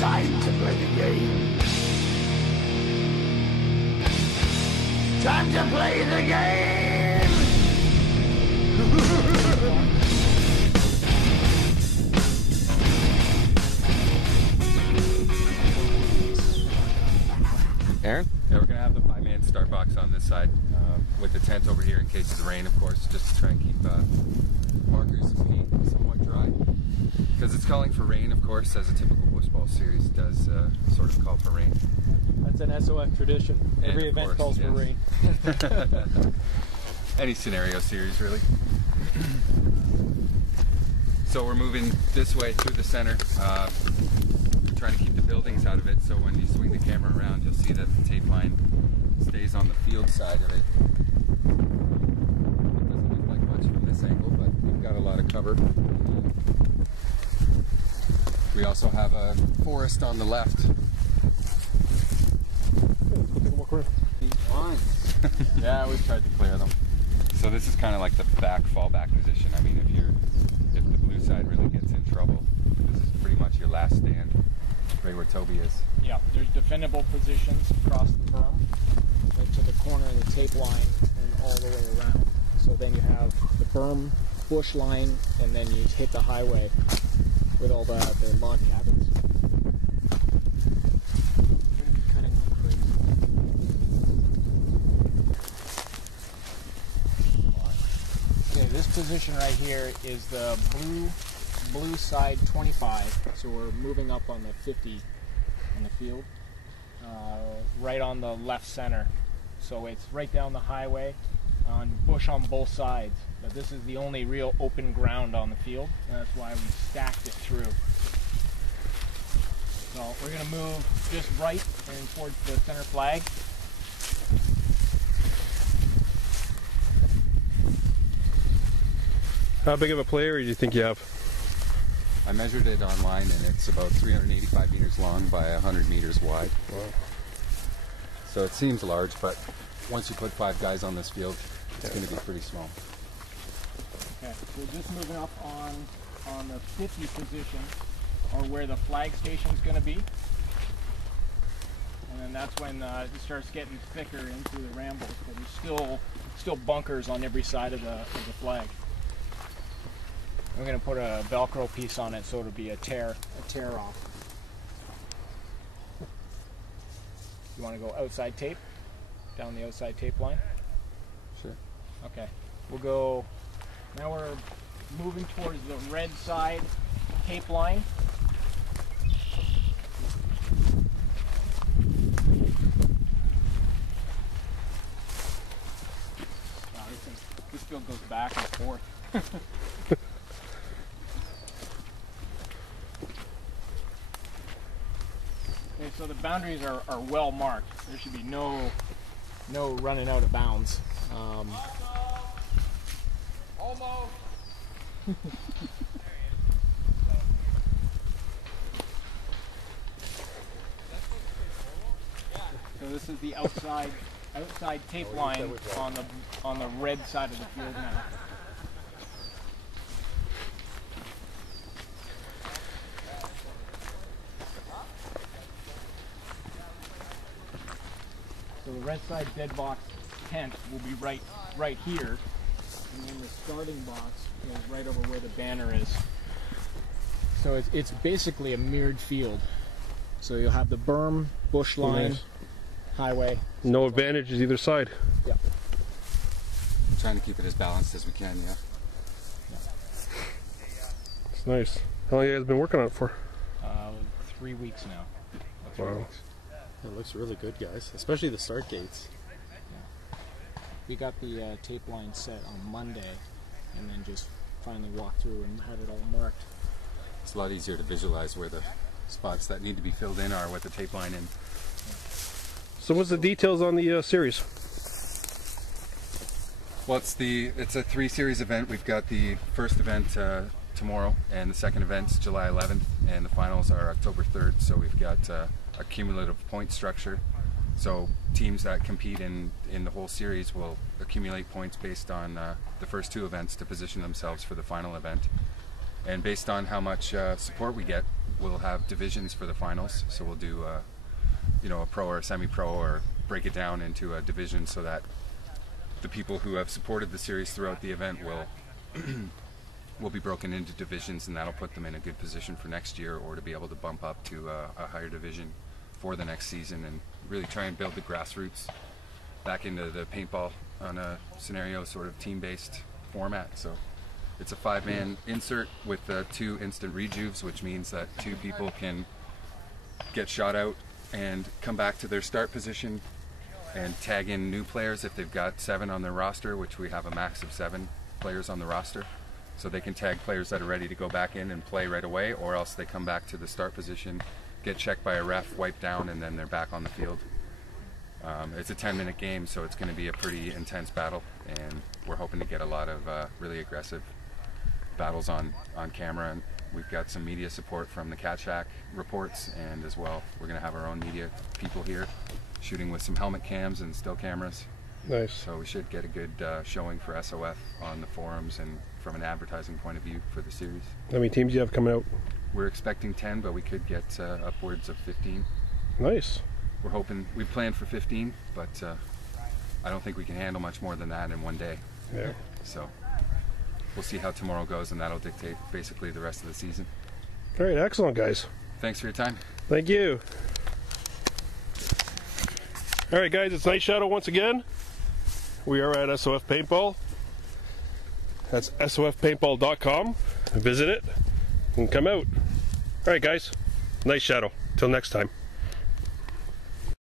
Time to play the game. Time to play the game. Aaron? Yeah, we're going to have the 5-man start box on this side with the tent over here in case of the rain, of course, just to try and keep markers and paint somewhat dry. Because it's calling for rain, of course, as a typical Bushball series does sort of call for rain. That's an SOF tradition. Every event calls for rain. Any scenario series, really. So we're moving this way through the center. We're trying to keep the buildings out of it, so when you swing the camera around, you'll see that the tape line stays on the field side of it. It doesn't look like much from this angle, but we've got a lot of cover. We also have a forest on the left. Yeah, we've tried to clear them. So this is kind of like the fallback position. I mean, if the blue side really gets in trouble, this is pretty much your last stand, right where Toby is. Yeah, there's defendable positions across the berm, right to the corner of the tape line and all the way around. So then you have the berm, bush line, and then you hit the highway with all the log cabins. Okay, this position right here is the blue side 25. So we're moving up on the 50 in the field, right on the left center. So it's right down the highway, on bush on both sides. But this is the only real open ground on the field, and that's why we stacked it through. So we're going to move just right and towards the center flag. How big of a play area do you think you have? I measured it online and it's about 385 meters long by 100 meters wide. Wow. So it seems large, but once you put 5 guys on this field, it's going to be pretty small. Okay, so just moving up on the 50 position, or where the flag station is going to be. And then that's when it starts getting thicker into the rambles, but there's still bunkers on every side of the flag. We're going to put a Velcro piece on it so it'll be a tear off. You want to go outside tape? Down the outside tape line? Sure. Okay. We'll go, now we're moving towards the red side tape line. Wow, this field goes back and forth. Okay, so the boundaries are well marked. There should be no running out of bounds. Almost. So this is the outside tape line on the red side of the field now. So the red side dead box tent will be right here, and then the starting box is right over where the banner is. So it's basically a mirrored field. So you'll have the berm, bush line, highway. No advantages either side. Yeah. Trying to keep it as balanced as we can, yeah. It's nice. How long have you guys been working on it for? 3 weeks now. Wow. It looks really good, guys, especially the start gates. Yeah. We got the tape line set on Monday, and then just finally walked through and had it all marked. It's a lot easier to visualize where the spots that need to be filled in are with the tape line in. So what's the details on the series? Well, it's a 3-series event. We've got the first event tomorrow, and the second event's July 11th, and the finals are October 3rd. So we've got a cumulative point structure. So teams that compete in the whole series will accumulate points based on the first 2 events to position themselves for the final event. And based on how much support we get, we'll have divisions for the finals. So we'll do you know, a pro or a semi-pro, or break it down into a division so that the people who have supported the series throughout the event will be broken into divisions, and that'll put them in a good position for next year, or to be able to bump up to a higher division for the next season, and really try and build the grassroots back into the paintball on a scenario sort of team-based format. So it's a 5-man insert with 2 instant rejuves, which means that 2 people can get shot out and come back to their start position and tag in new players if they've got 7 on their roster, which we have a max of 7 players on the roster. So they can tag players that are ready to go back in and play right away, or else they come back to the start position, get checked by a ref, wiped down, and then they're back on the field. It's a 10-minute game, so it's going to be a pretty intense battle, and we're hoping to get a lot of really aggressive battles on camera. And we've got some media support from the Cat Shack reports, and as well we're going to have our own media people here shooting with some helmet cams and still cameras. Nice. So we should get a good showing for SOF on the forums and from an advertising point of view for the series. How many teams do you have coming out? We're expecting 10, but we could get upwards of 15. Nice. We're hoping, we planned for 15, but I don't think we can handle much more than that in one day. Yeah. So we'll see how tomorrow goes, and that'll dictate basically the rest of the season. All right, excellent, guys. Thanks for your time. Thank you. All right, guys, it's Niteshadow once again. We are at SOF Paintball. That's sofpaintball.com. Visit it and come out. All right, guys, Niteshadow. Till next time.